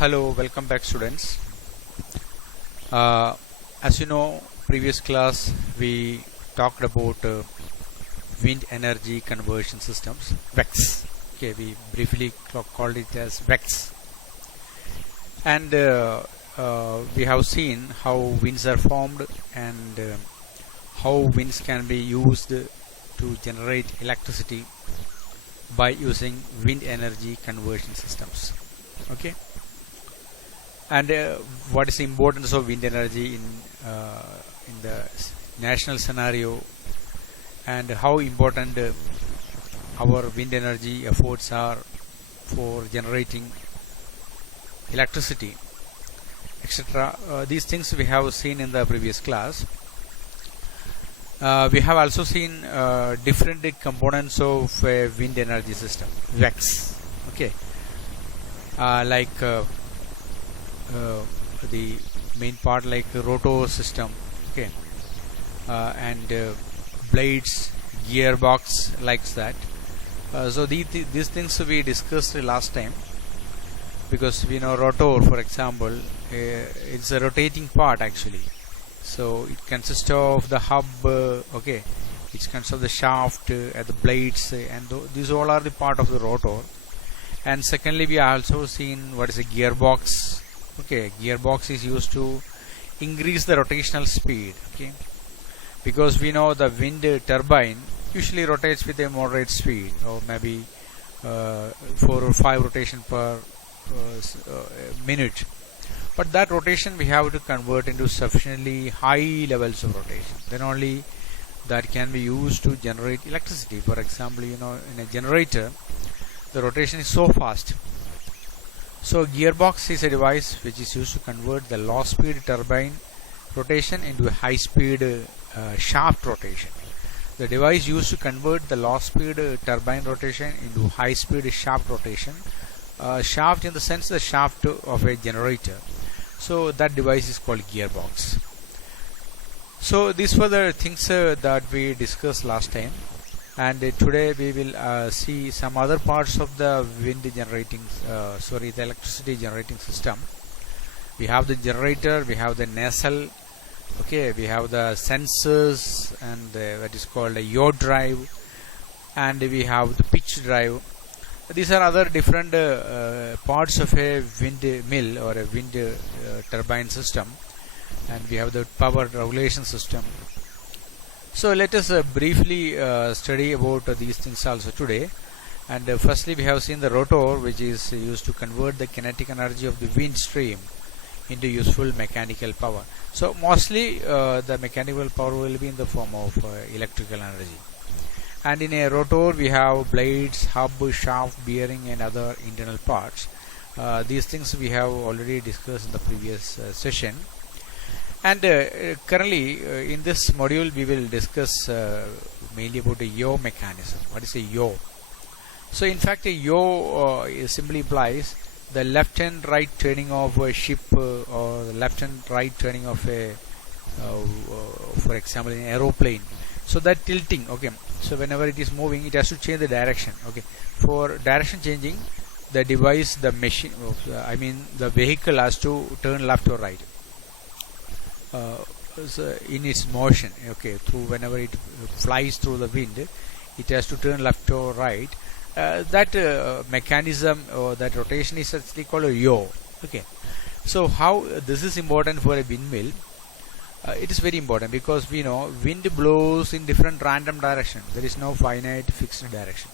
Hello, welcome back students. As you know, previous class we talked about wind energy conversion systems, VECS. Okay, we briefly called it as VECS. And we have seen how winds are formed and how winds can be used to generate electricity by using wind energy conversion systems. Okay. And what is the importance of wind energy in the national scenario, and how important our wind energy efforts are for generating electricity, etc. These things we have seen in the previous class. We have also seen different components of a wind energy system, VECS. Okay, like the main part like rotor system, okay, and blades, gearbox, like that. So these things we discussed last time, because we know rotor, for example, it's a rotating part actually. So it consists of the hub, okay, it consists of the shaft and the blades, and these all are the part of the rotor. And secondly, we have also seen what is a gearbox. Okay, gearbox is used to increase the rotational speed, okay, because we know the wind turbine usually rotates with a moderate speed, or maybe 4 or 5 rotation per minute, but that rotation we have to convert into sufficiently high levels of rotation, then only that can be used to generate electricity. For example, you know, in a generator the rotation is so fast. So gearbox is a device which is used to convert the low speed turbine rotation into a high speed shaft rotation. The device used to convert the low speed turbine rotation into high speed shaft rotation. Shaft in the sense the shaft of a generator. So that device is called gearbox. So these were the things that we discussed last time. And today we will see some other parts of the the electricity generating system. We have the generator, we have the nacelle, okay, we have the sensors, and what is called a yaw drive, and we have the pitch drive. These are other different parts of a windmill or a wind turbine system, and we have the power regulation system. So let us briefly study about these things also today. And firstly, we have seen the rotor, which is used to convert the kinetic energy of the wind stream into useful mechanical power. So mostly the mechanical power will be in the form of electrical energy. And in a rotor we have blades, hub, shaft, bearing, and other internal parts. These things we have already discussed in the previous session. And currently in this module we will discuss mainly about the yaw mechanism. What is a yaw? So in fact a yaw simply implies the left and right turning of a ship, or the left and right turning of a for example an aeroplane. So that tilting, okay, so whenever it is moving it has to change the direction, okay. For direction changing, the device, the machine, the vehicle has to turn left or right so in its motion, okay, through whenever it flies through the wind, it has to turn left or right. That mechanism or that rotation is actually called a yaw, okay. So how this is important for a windmill? It is very important because we know wind blows in different random direction. There is no finite fixed direction.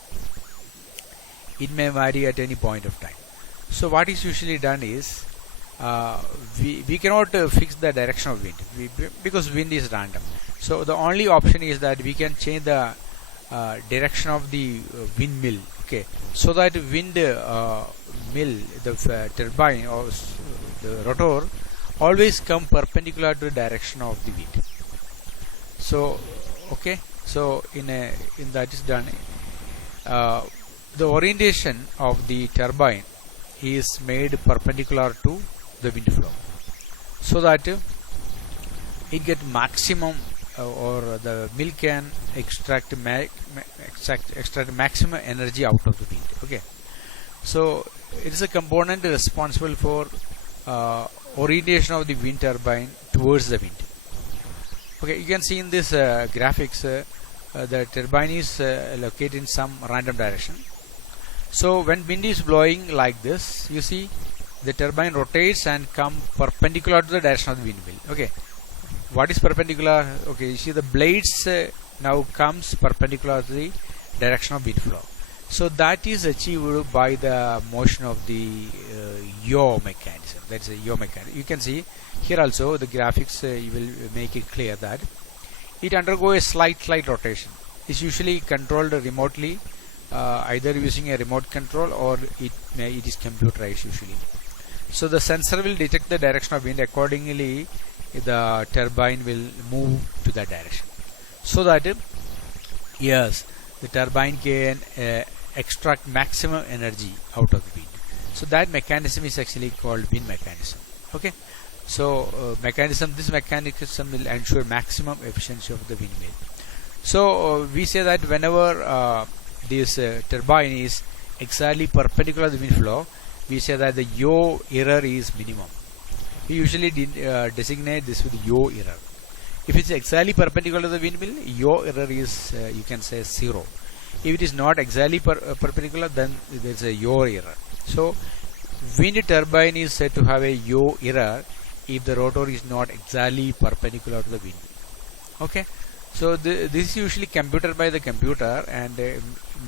It may vary at any point of time. So what is usually done is we cannot fix the direction of wind because wind is random. So the only option is that we can change the direction of the windmill, okay, so that wind mill, the turbine or the rotor, always come perpendicular to the direction of the wind. So okay, so in that is done, the orientation of the turbine is made perpendicular to the wind flow, so that it get maximum or the mill can extract maximum energy out of the wind, okay. So it is a component responsible for orientation of the wind turbine towards the wind. Okay, you can see in this graphics the turbine is located in some random direction. So when wind is blowing like this, you see the turbine rotates and come perpendicular to the direction of the windmill. Okay, what is perpendicular? Okay, you see the blades now comes perpendicular to the direction of wind flow. So that is achieved by the motion of the yaw mechanism. That's a yaw mechanism. You can see here also the graphics you will make it clear that it undergoes a slight rotation. It's usually controlled remotely, either using a remote control or it is computerized usually. So the sensor will detect the direction of wind, accordingly the turbine will move to that direction, so that yes, the turbine can extract maximum energy out of the wind. So that mechanism is actually called wind mechanism. Okay, so this mechanism will ensure maximum efficiency of the windmill. So we say that whenever this turbine is exactly perpendicular to the wind flow, we say that the yaw error is minimum. We usually designate this with yaw error. If it's exactly perpendicular to the windmill, yaw error is you can say 0. If it is not exactly perpendicular, then there is a yaw error. So wind turbine is said to have a yaw error if the rotor is not exactly perpendicular to the wind. Okay, so this is usually computed by the computer and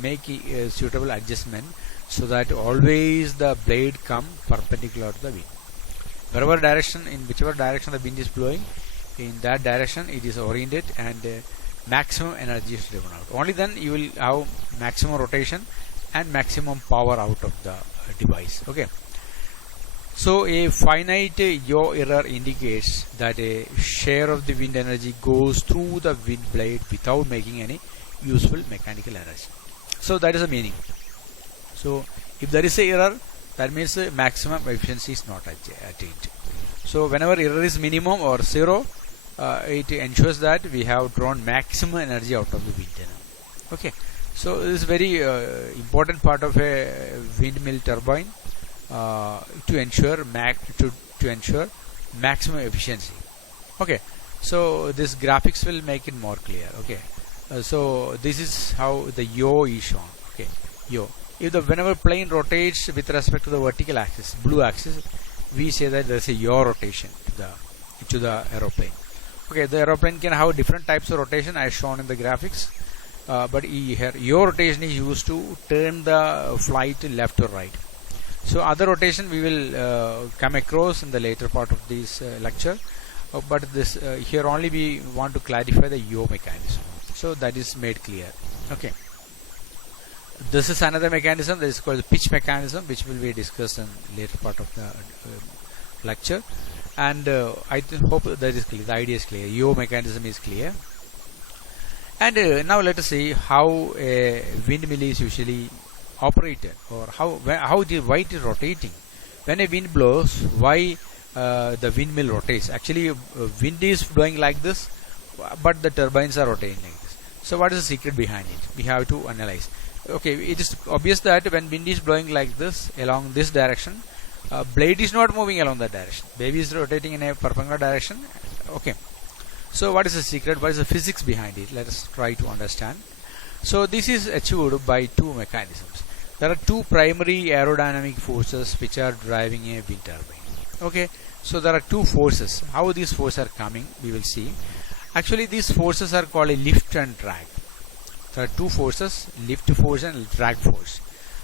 make a suitable adjustment so that always the blade come perpendicular to the wind. Whichever direction the wind is blowing, in that direction it is oriented and maximum energy is driven out. Only then you will have maximum rotation and maximum power out of the device. Okay, so a finite yaw error indicates that a share of the wind energy goes through the wind blade without making any useful mechanical energy. So that is the meaning. So if there is a error, that means maximum efficiency is not attained. So whenever error is minimum or 0, it ensures that we have drawn maximum energy out of the wind tunnel. Okay, so this is very important part of a windmill turbine to ensure maximum efficiency. Okay, so this graphics will make it more clear. Okay, so this is how the yaw is shown. Okay, yaw. If the whenever plane rotates with respect to the vertical axis, blue axis, we say that there is a yaw rotation to the aeroplane. Okay, the aeroplane can have different types of rotation as shown in the graphics, but here yaw rotation is used to turn the flight left or right. So other rotation we will come across in the later part of this lecture, but this here only we want to clarify the yaw mechanism, so that is made clear. Okay, this is another mechanism that is called the pitch mechanism, which will be discussed in later part of the lecture. And I hope that is clear. The idea is clear. Yaw mechanism is clear. And now let us see how a windmill is usually operated, or why it is rotating. When a wind blows, why the windmill rotates? Actually, wind is blowing like this, but the turbines are rotating like this. So what is the secret behind it? We have to analyze. Okay, it is obvious that when wind is blowing like this along this direction, blade is not moving along that direction. Baby is rotating in a perpendicular direction. Okay, so what is the secret? What is the physics behind it? Let us try to understand. So this is achieved by two mechanisms. There are two primary aerodynamic forces which are driving a wind turbine. Okay, so there are two forces. How these forces are coming, we will see. Actually, these forces are called a lift and drag. There are two forces, lift force and drag force,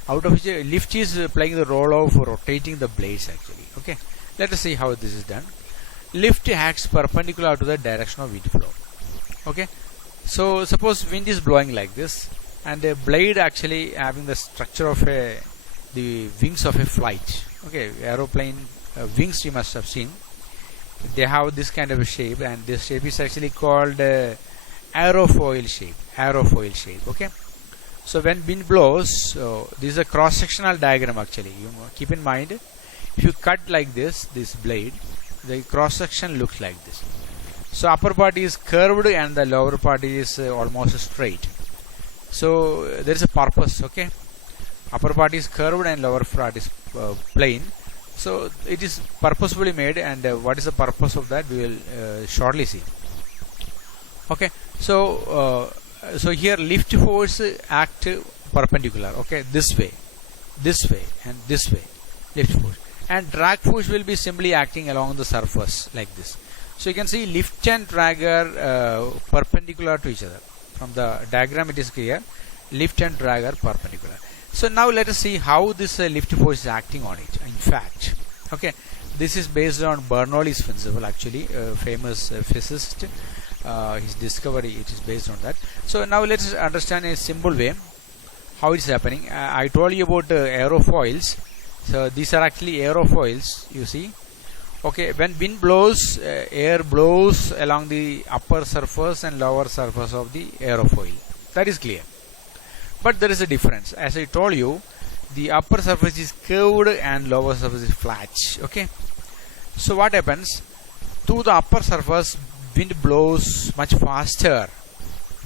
out of which lift is playing the role of rotating the blades actually. Okay, let us see how this is done. Lift acts perpendicular to the direction of wind flow. Okay, so suppose wind is blowing like this, and the blade actually having the structure of the wings of a flight. Okay, aeroplane wings you must have seen. They have this kind of a shape, and this shape is actually called aerofoil shape. Okay, so when wind blows, this is a cross-sectional diagram actually. You keep in mind, if you cut like this blade, the cross-section looks like this. So upper part is curved and the lower part is almost straight. So there is a purpose. Okay, upper part is curved and lower part is plain. So it is purposefully made, and what is the purpose of that we will shortly see. Okay, so here lift force act perpendicular, okay, this way and this way, lift force, and drag force will be simply acting along the surface like this. So you can see lift and drag are perpendicular to each other. From the diagram it is clear, lift and drag are perpendicular. So now let us see how this lift force is acting on it. In fact, okay, this is based on Bernoulli's principle, actually, famous physicist. His discovery, it is based on that. So now let us understand in a simple way how it's happening. I told you about aerofoils. So these are actually aerofoils, you see. Okay, when wind blows, air blows along the upper surface and lower surface of the aerofoil. That is clear. But there is a difference. As I told you, the upper surface is curved and lower surface is flat. Okay. So what happens? Through the upper surface, wind blows much faster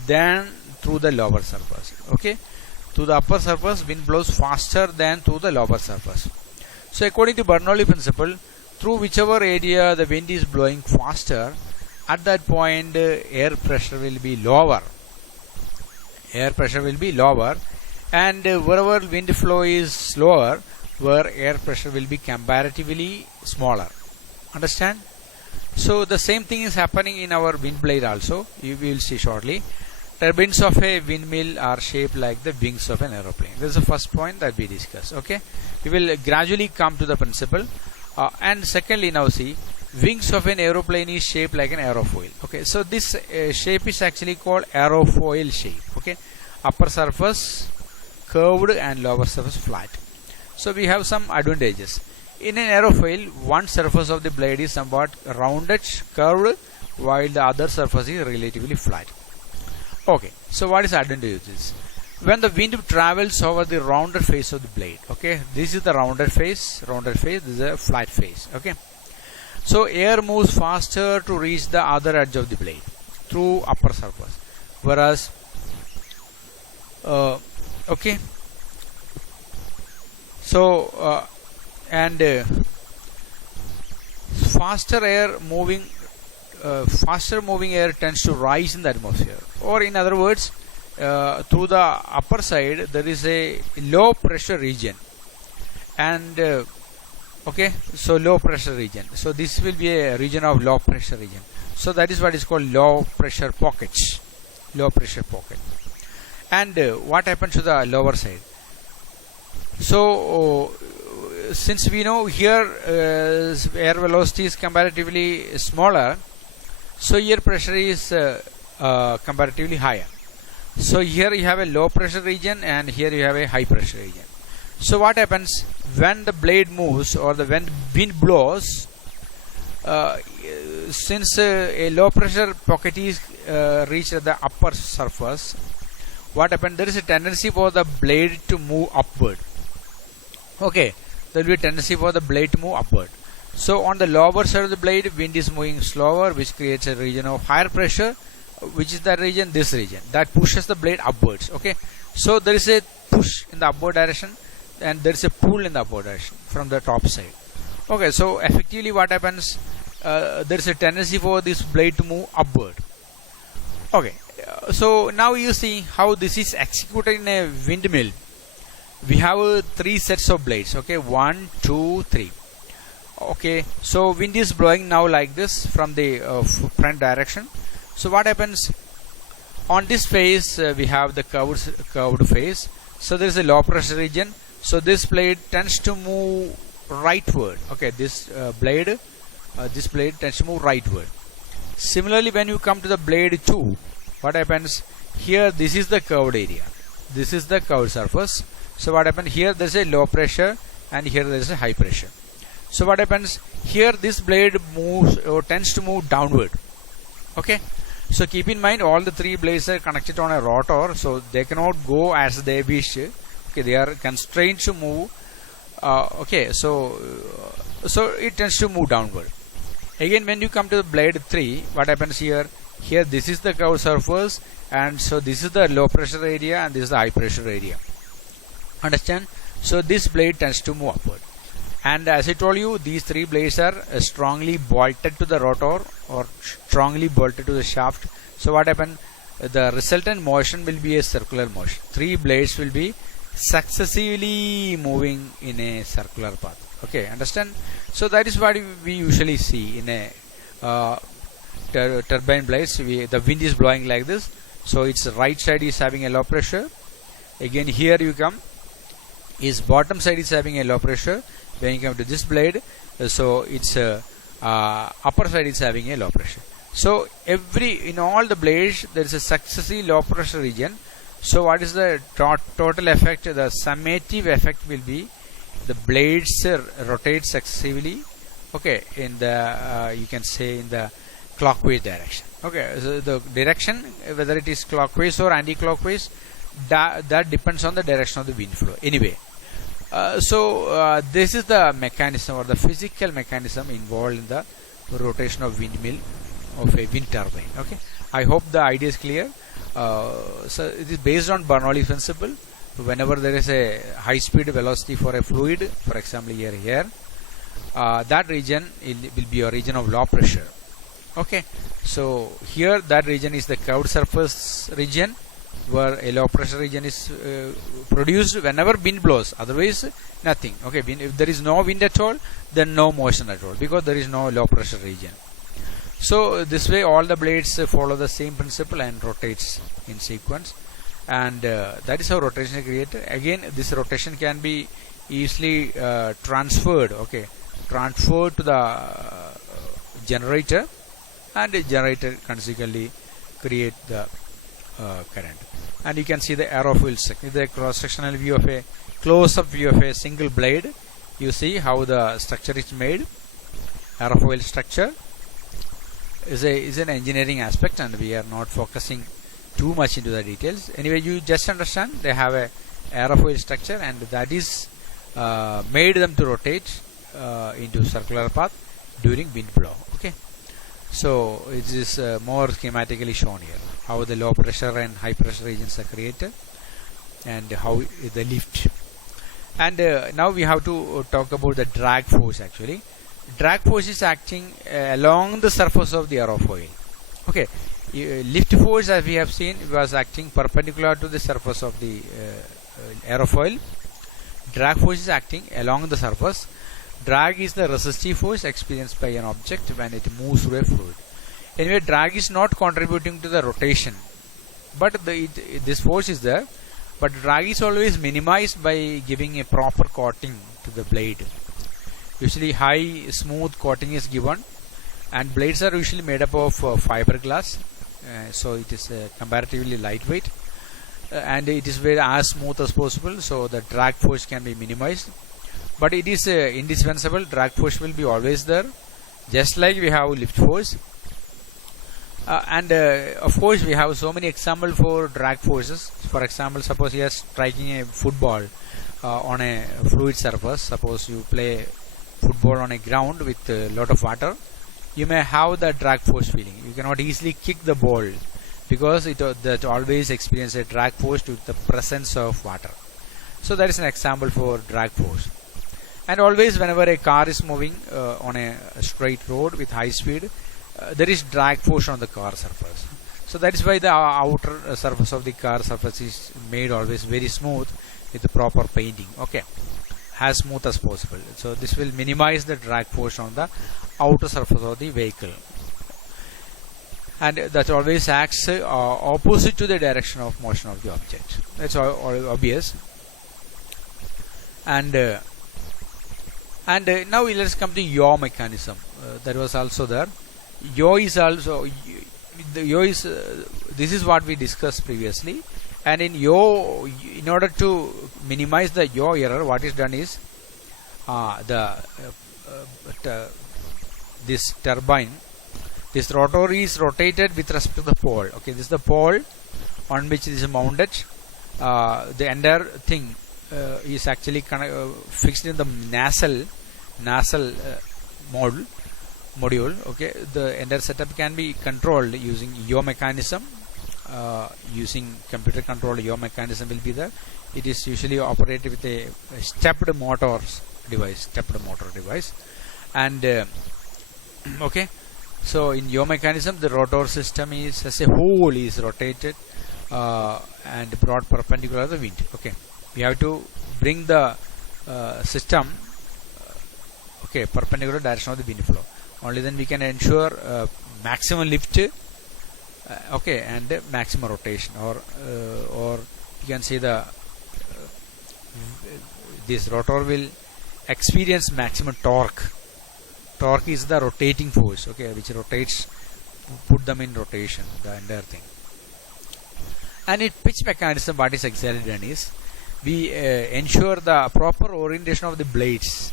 than through the lower surface. Okay. To the upper surface, wind blows faster than to the lower surface. So according to Bernoulli principle, through whichever area the wind is blowing faster, at that point air pressure will be lower. Air pressure will be lower, and wherever wind flow is slower, where air pressure will be comparatively smaller. Understand? So the same thing is happening in our wind blade also. You will see shortly. Turbines of a windmill are shaped like the wings of an aeroplane. This is the first point that we discussed. Okay, we will gradually come to the principle. And secondly, now see, wings of an aeroplane is shaped like an aerofoil. Okay, so this shape is actually called aerofoil shape. Okay, upper surface curved and lower surface flat. So we have some advantages. In an aerofoil, one surface of the blade is somewhat rounded, curved, while the other surface is relatively flat. Okay, so what is the advantages? When the wind travels over the rounded face of the blade, okay, this is the rounded face, this is a flat face. Okay, so air moves faster to reach the other edge of the blade through upper surface, whereas okay, so faster moving air tends to rise in the atmosphere, or in other words, through the upper side there is a low pressure region, and okay, so low pressure region, so this will be a region of low pressure region. So that is what is called low pressure pockets, low pressure pocket. And what happens to the lower side? So since we know here air velocity is comparatively smaller, so air pressure is comparatively higher. So here you have a low pressure region and here you have a high pressure region. So what happens when the blade moves or when wind blows, since a low pressure pocket is reached at the upper surface, what happens? There is a tendency for the blade to move upward. Okay, there will be a tendency for the blade to move upward. So on the lower side of the blade, wind is moving slower, which creates a region of higher pressure, which is that region, this region, that pushes the blade upwards. Okay, so there is a push in the upward direction and there is a pull in the upward direction from the top side. Okay, so effectively what happens, there is a tendency for this blade to move upward. Okay, so now you see how this is executed in a windmill. We have three sets of blades. Okay, 1, 2, 3. Okay, so wind is blowing now like this from the front direction. So what happens on this face? We have the curved face. So there is a low pressure region. So this blade tends to move rightward. Okay, this blade tends to move rightward. Similarly, when you come to the blade 2, what happens here? This is the curved area. This is the curved surface. So what happens here? There is a low pressure and here there is a high pressure. So what happens here? This blade moves or tends to move downward. Okay. So keep in mind all the three blades are connected on a rotor, so they cannot go as they wish. Okay, they are constrained to move. Okay, so it tends to move downward. Again, when you come to the blade 3, what happens here? Here this is the curved surface, and so this is the low pressure area and this is the high pressure area. Understand? So this blade tends to move upward, and as I told you, these three blades are strongly bolted to the rotor or strongly bolted to the shaft. So what happens? The resultant motion will be a circular motion. Three blades will be successively moving in a circular path. Okay, understand? So that is what we usually see in a turbine blades. The wind is blowing like this, so its right side is having a low pressure. Again here you come, its bottom side is having a low pressure. When you come to this blade, so its upper side is having a low pressure. So in all the blades there is a successive low pressure region. So what is the total effect? The summative effect will be the blades rotate successively, okay, in the you can say in the clockwise direction. Okay, so the direction, whether it is clockwise or anti-clockwise, that depends on the direction of the wind flow. Anyway, this is the mechanism or the physical mechanism involved in the rotation of windmill of a wind turbine. Okay, I hope the idea is clear. So it is based on Bernoulli principle. Whenever there is a high speed velocity for a fluid, for example here, that region will be a region of low pressure. Okay, so here that region is the curved surface region, where a low pressure region is produced whenever wind blows. Otherwise nothing. Okay, if there is no wind at all, then no motion at all, because there is no low pressure region. So this way all the blades follow the same principle and rotates in sequence, and that is how rotation is created. Again, this rotation can be easily transferred to the generator, and the generator consequently create the current. And you can see the aerofoil section, the cross-sectional view of a close-up view of a single blade. You see how the structure is made. Aerofoil structure is an engineering aspect, and we are not focusing too much into the details. Anyway, you just understand they have a aerofoil structure, and that is made them to rotate into circular path during wind blow. Okay, so it is more schematically shown here how the low pressure and high pressure regions are created, and how the lift. And now we have to talk about the drag force. Actually, drag force is acting along the surface of the aerofoil. Okay, lift force, as we have seen, was acting perpendicular to the surface of the aerofoil. Drag force is acting along the surface. Drag is the resistive force experienced by an object when it moves through a fluid. Anyway, drag is not contributing to the rotation, but this force is there. But drag is always minimized by giving a proper coating to the blade. Usually high smooth coating is given, and blades are usually made up of fiberglass, so it is comparatively lightweight, and it is made as smooth as possible, so the drag force can be minimized. But it is indispensable. Drag force will be always there, just like we have lift force. And of course we have so many examples for drag forces. For example, suppose you are striking a football on a fluid surface. Suppose you play football on a ground with a lot of water, you may have the drag force feeling. You cannot easily kick the ball because that always experience a drag force due to the presence of water. So that is an example for drag force. And always whenever a car is moving on a straight road with high speed, there is drag force on the car surface. So that is why the outer surface of the car surface is made always very smooth with the proper painting. Okay, as smooth as possible. So this will minimize the drag force on the outer surface of the vehicle, and that always acts opposite to the direction of motion of the object. That's all obvious. And now let's come to yaw mechanism. That was also there. Yaw is also this is what we discussed previously. And in yaw, in order to minimize the yaw error, what is done is this turbine, this rotor is rotated with respect to the pole. Okay, this is the pole on which this is mounted. The entire thing is actually fixed in the nacelle module. Okay, the entire setup can be controlled using yaw mechanism. using computer controlled yaw mechanism will be there. It is usually operated with a stepped motor device, and okay. So in yaw mechanism, the rotor system is as a whole is rotated and brought perpendicular to the wind. Okay, we have to bring the system perpendicular direction of the wind flow. Only then we can ensure maximum lift and maximum rotation, or you can say this rotor will experience maximum torque. Torque is the rotating force, which rotates, put them in rotation, the entire thing. And in pitch mechanism, what is exactly done is we ensure the proper orientation of the blades.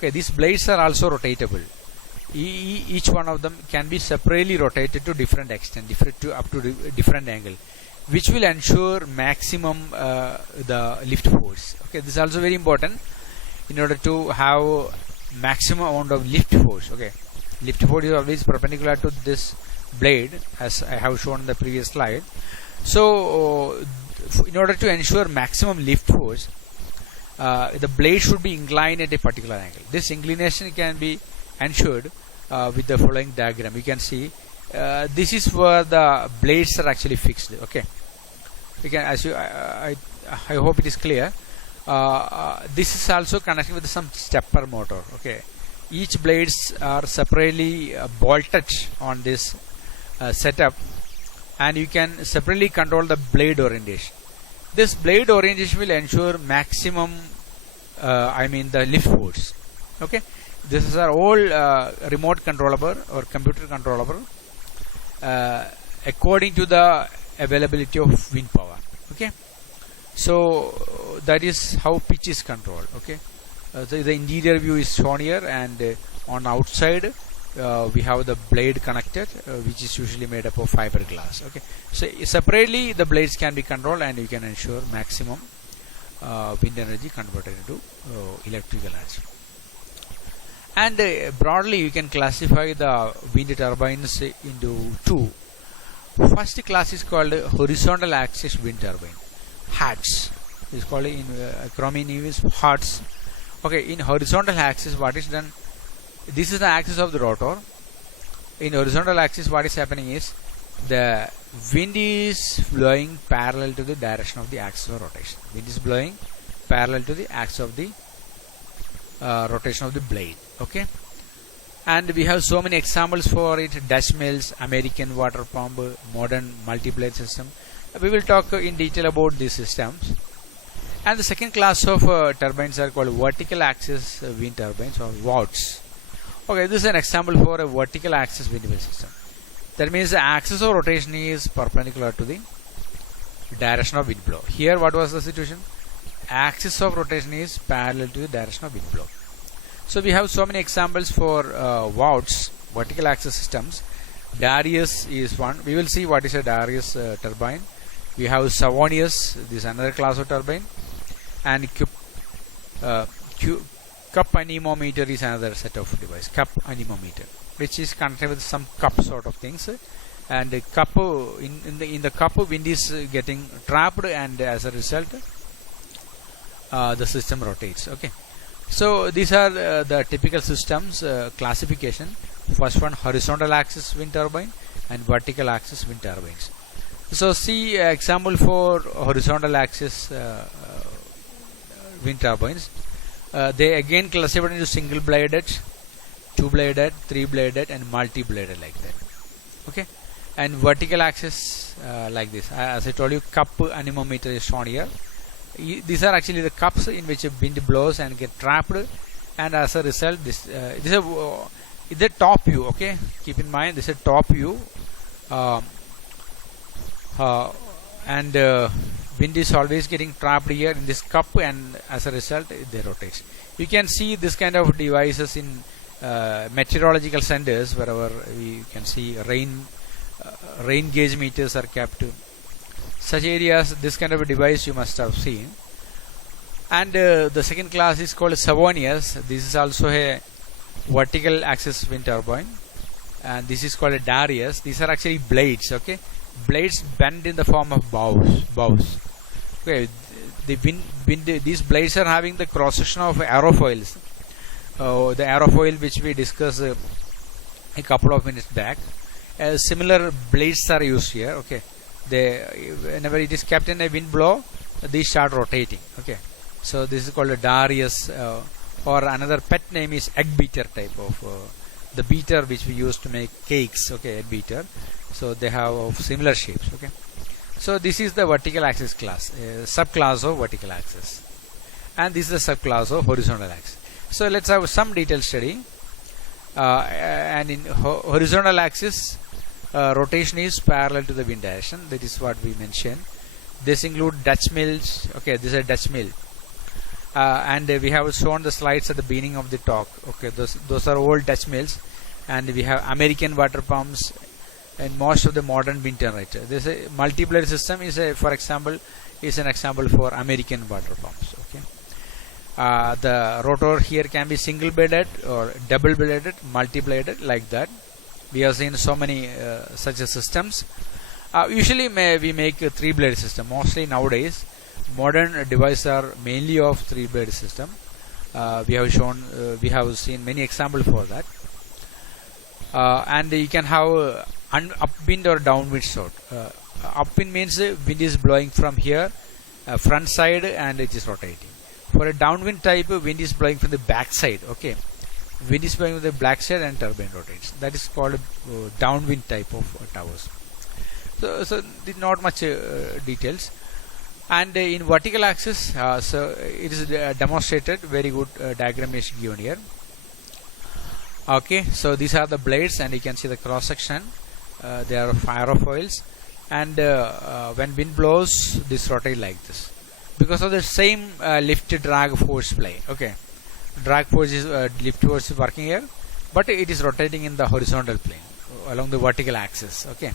These blades are also rotatable. Each one of them can be separately rotated to different extent, up to different angle, which will ensure maximum the lift force. This is also very important in order to have maximum amount of lift force. Lift force is always perpendicular to this blade, as I have shown in the previous slide. So in order to ensure maximum lift force, the blade should be inclined at a particular angle. This inclination can be ensured with the following diagram. You can see this is where the blades are actually fixed. We can, as you, I hope it is clear. This is also connected with some stepper motor. Each blades are separately bolted on this setup, and you can separately control the blade orientation. This blade orientation will ensure maximum the lift force. This are all remote controllable or computer controllable according to the availability of wind power. So that is how pitch is controlled. The interior view is shown here, and on outside we have the blade connected, which is usually made up of fiberglass. So separately the blades can be controlled, and you can ensure maximum wind energy converted into electrical energy. And broadly you can classify the wind turbines into two. First class is called horizontal axis wind turbine, HATS. It is called in acronym is HATS. In horizontal axis, what is done? This is the axis of the rotor. In horizontal axis, what is happening is the wind is blowing parallel to the direction of the axis of rotation. Wind is blowing parallel to the axis of the rotation of the blade. And we have so many examples for it: Dutch mills, American water pump, modern multi-blade system. We will talk in detail about these systems. And the second class of turbines are called vertical axis wind turbines, or VAWTs. This is an example for a vertical axis wind system. That means the axis of rotation is perpendicular to the direction of wind blow. Here, what was the situation? Axis of rotation is parallel to the direction of wind blow. So we have so many examples for VAWTs, vertical axis systems. Darius is one. We will see what is a Darius turbine. We have Savonius, this is another class of turbine, and cup anemometer is another set of device. Cup anemometer, which is connected with some cup sort of things, and the cup in the cup wind is getting trapped, and as a result the system rotates. So these are the typical systems classification. First one, horizontal axis wind turbine and vertical axis wind turbines. So see example for horizontal axis wind turbines. They again classified into single bladed, two bladed, three bladed, and multi bladed, like that. And vertical axis like this. As I told you, cup anemometer is shown here. These are actually the cups in which wind blows and get trapped, and as a result, this is the top view. Keep in mind, this is top view, and wind is always getting trapped here in this cup, and as a result they rotate. You can see this kind of devices in meteorological centers, wherever we can see rain gauge meters are kept. Such areas, this kind of a device you must have seen. And the second class is called Savonius. This is also a vertical axis wind turbine, and this is called a Darius. These are actually blades. blades bend in the form of bows. Okay, these blades are having the cross section of aerofoils. The aerofoil which we discussed a couple of minutes back. Similar blades are used here. Okay, whenever it is kept in a wind blow, these start rotating. Okay, so this is called a Darius, or another pet name is egg beater type of the beater which we use to make cakes. Okay, egg beater. So they have similar shapes. Okay, so this is the vertical axis class, subclass of vertical axis, and this is the subclass of horizontal axis. So let's have some detailed study. And in horizontal axis, rotation is parallel to the wind direction. That is what we mentioned. This include Dutch mills. Okay, this is a Dutch mill, and we have shown the slides at the beginning of the talk. Okay, those are old Dutch mills, and we have American water pumps and most of the modern wind generator. This multi-blade system is for example, is an example for American water pumps. Okay. The rotor here can be single bladed or double bladed, multi-bladed, like that. We have seen so many such systems. Usually we make a 3-blade system. Mostly nowadays modern devices are mainly of 3-blade system. We have seen many examples for that. And you can have upwind or downwind sort. Upwind means wind is blowing from here, front side, and it is rotating. For a downwind type, wind is blowing from the back side. Okay, wind is blowing from the back side and turbine rotates. That is called downwind type of towers. So not much details. And in vertical axis, so it is demonstrated. Very good diagram is given here. Okay, so these are the blades, and you can see the cross section. They are aerofoils, and when wind blows, this rotate like this, because of the same lift drag force play. Okay, drag force is lift force is working here, but it is rotating in the horizontal plane along the vertical axis. Okay,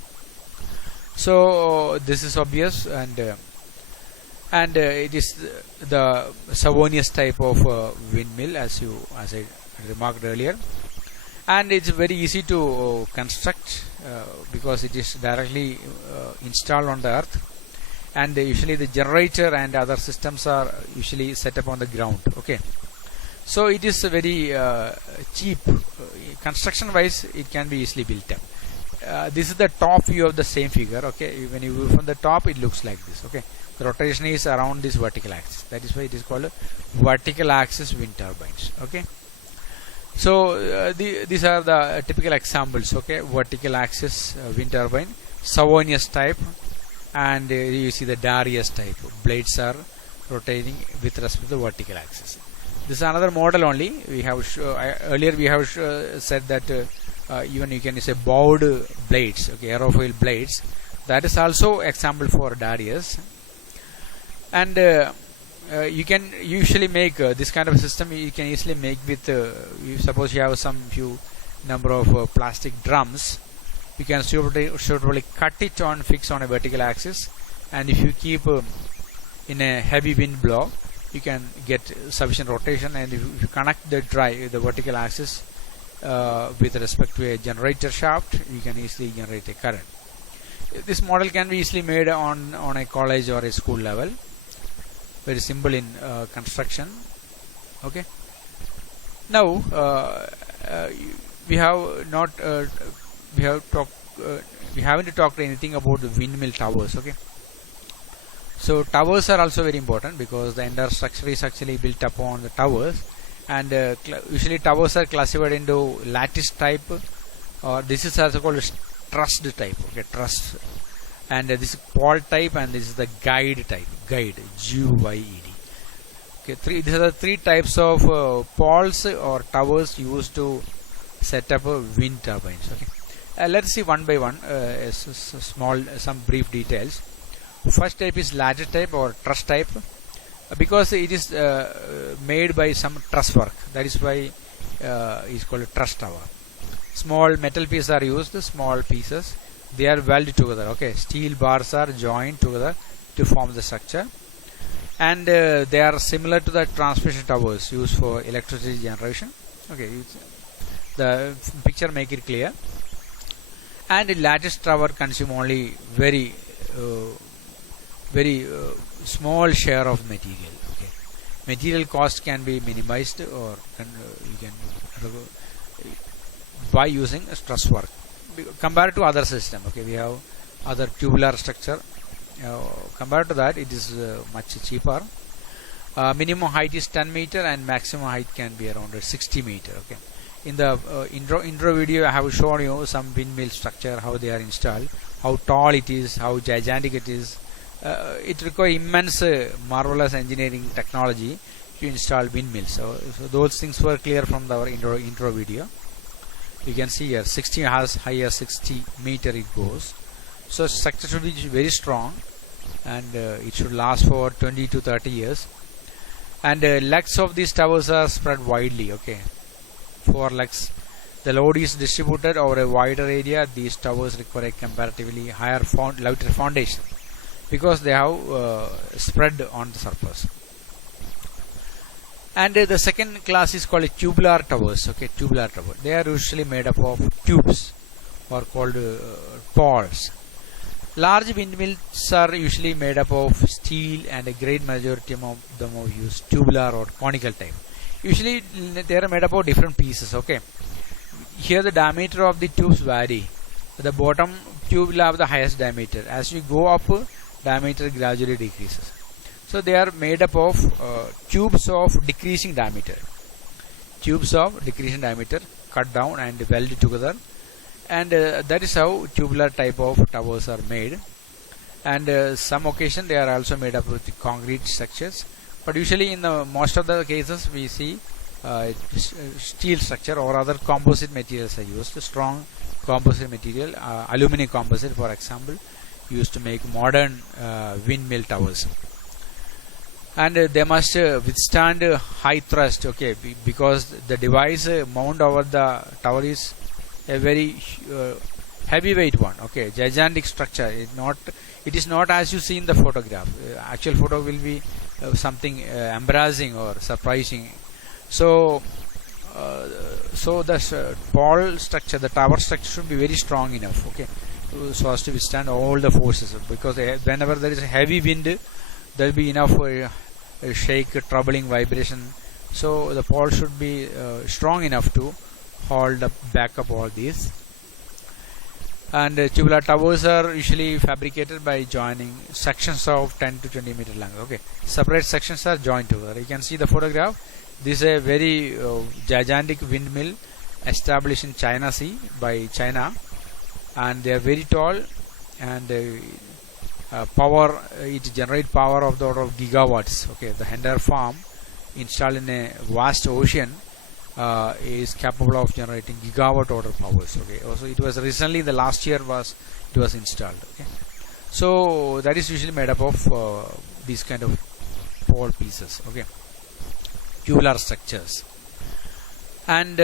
so this is obvious, and it is the Savonius type of windmill, as I remarked earlier, and it's very easy to construct because it is directly installed on the earth. And usually the generator and other systems are usually set up on the ground. Okay, so it is very cheap. Construction wise, it can be easily built up. This is the top view of the same figure. Okay, when you view from the top, it looks like this. Okay, the rotation is around this vertical axis. That is why it is called vertical axis wind turbines. Okay, so these are the typical examples. Okay, vertical axis wind turbine, Savonius type. And you see the Darius type. Blades are rotating with respect to the vertical axis. This is another model only. We have earlier we have said that even you can say bowed blades. Okay, aerofoil blades. That is also example for Darius. And you can usually make this kind of system. You can easily make with. You suppose you have few number of plastic drums. You can suitably cut it on, fix on a vertical axis, and if you keep in a heavy wind blow, you can get sufficient rotation. And if you connect the vertical axis with respect to a generator shaft, you can easily generate a current. This model can be easily made on a college or a school level. Very simple in construction. Okay. Now we have not. We haven't talked anything about the windmill towers. Okay, so towers are also very important because the entire structure is actually built upon the towers, and usually towers are classified into lattice type, or this is also called trussed type. Okay, truss, and this is pole type, and this is the guide type. Guide, G-U-Y-E-D. Okay, these are the three types of poles or towers used to set up wind turbines. Okay. Let's see one by one some brief details. First type is ladder type or truss type, because it is made by some truss work. That is why it's called a truss tower. Small metal pieces are used, small pieces. They are welded together. Okay, steel bars are joined together to form the structure, and they are similar to the transmission towers used for electricity generation. Okay, the picture make it clear. and the lattice tower consume only uh, very small share of material. Okay, material cost can be minimized, or you can by using stress work compared to other system. Okay, we have other tubular structure. Compared to that, it is much cheaper. Minimum height is 10 meter and maximum height can be around 60 meter. Okay, in the intro video I have shown you some windmill structure, how they are installed, how tall it is, how gigantic it is. It requires immense marvelous engineering technology to install windmills. So those things were clear from our intro video. You can see here 60 has higher 60 meter it goes. So structure should be very strong, and it should last for 20 to 30 years. And legs of these towers are spread widely. Okay, 4 legs. The load is distributed over a wider area. These towers require a comparatively higher lighter foundation because they have spread on the surface. And the second class is called tubular towers. Okay, tubular tower. They are usually made up of tubes, or called pawls. Large windmills are usually made up of steel, and a great majority of them use tubular or conical type. Usually they are made up of different pieces. Okay, here the diameter of the tubes vary. The bottom tube will have the highest diameter. As you go up, diameter gradually decreases. So they are made up of tubes of decreasing diameter. Tubes of decreasing diameter cut down and welded together, and that is how tubular type of towers are made. And some occasion they are also made up with concrete structures, but usually in the most of the cases we see steel structure or other composite materials are used. Strong composite material, aluminum composite for example, used to make modern windmill towers. And they must withstand high thrust. Okay, because the device mount over the tower is a very heavyweight one. Okay, gigantic structure. It is not as you see in the photograph. Actual photo will be something embarrassing or surprising. So the pole structure, the tower structure should be very strong enough. Okay, so as to withstand all the forces, because whenever there is a heavy wind, there will be enough shake, troubling vibration. So the pole should be strong enough to hold up, back up all these. And tubular towers are usually fabricated by joining sections of 10 to 20 meter length. Okay, separate sections are joined together. You can see the photograph. This is a very gigantic windmill established in China Sea by China, and they are very tall, and power, it generates power of the order of gigawatts. Okay, the entire farm installed in a vast ocean is capable of generating gigawatt order powers. Okay, also it was recently, the last year it was installed. Okay, so that is usually made up of these kind of pole pieces. Okay, tubular structures, and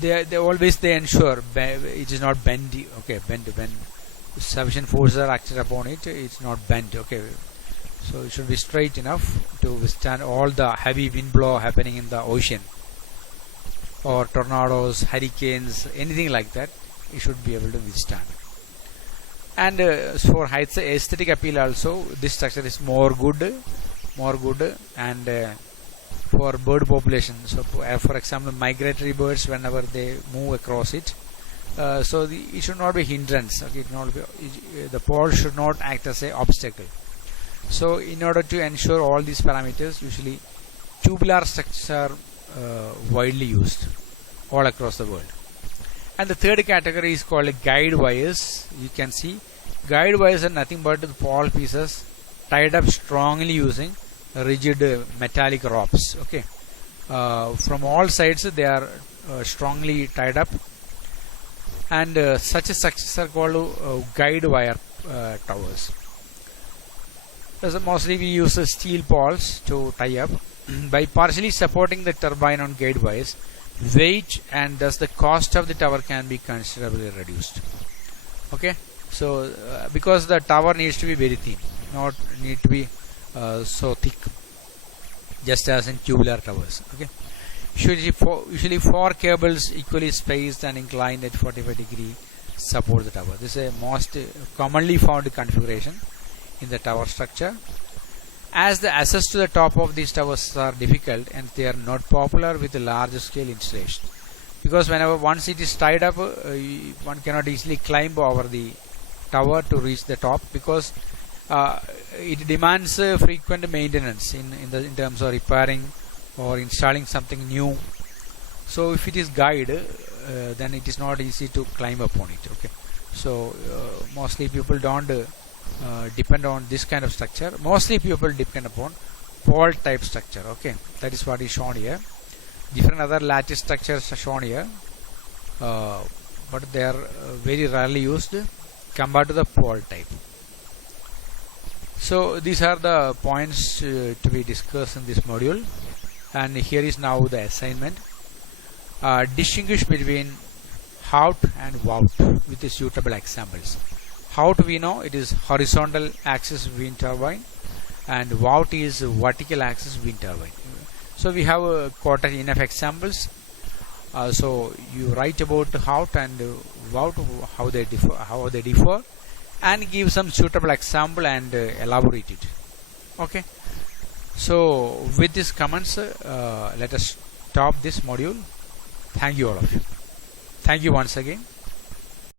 they ensure it is not bendy. Okay, bend when sufficient forces are acted upon it, it's not bent. Okay, so it should be straight enough to withstand all the heavy wind blow happening in the ocean, or tornadoes, hurricanes, anything like that. It should be able to withstand. And for aesthetic appeal also, this structure is more good, and for bird population. So for example, migratory birds, whenever they move across it, so it should not be hindrance. Okay, the pole should not act as an obstacle. So in order to ensure all these parameters, usually tubular structures are widely used all across the world. And the third category is called guide wires. You can see guide wires are nothing but the pole pieces tied up strongly using rigid metallic ropes. Okay, from all sides they are strongly tied up, and such structures are called guide wire towers. So mostly we use steel poles to tie up. By partially supporting the turbine on guide wires, weight and thus the cost of the tower can be considerably reduced. Okay, so because the tower needs to be very thin, not need to be so thick, just as in tubular towers. Okay, Usually four cables equally spaced and inclined at 45-degree support the tower. This is a most commonly found configuration in the tower structure. As the access to the top of these towers are difficult and they are not popular with a large scale installation, because whenever once it is tied up, one cannot easily climb over the tower to reach the top, because it demands frequent maintenance in terms of repairing or installing something new. So if it is guide, then it is not easy to climb upon it. Okay, so mostly people don't depend on this kind of structure. Mostly people depend upon pole type structure. Okay, that is what is shown here. Different other lattice structures are shown here, but they are very rarely used compared to the pole type. So these are the points to be discussed in this module, and here is now the assignment. Distinguish between HOUT and VOUT with the suitable examples. HOUT, we know it is horizontal axis wind turbine, and VOUT is vertical axis wind turbine. So we have quoted enough examples. So you write about HOUT and VOUT, how they differ, and give some suitable example and elaborate it. Okay. So with these comments, let us stop this module. Thank you all of you. Thank you once again.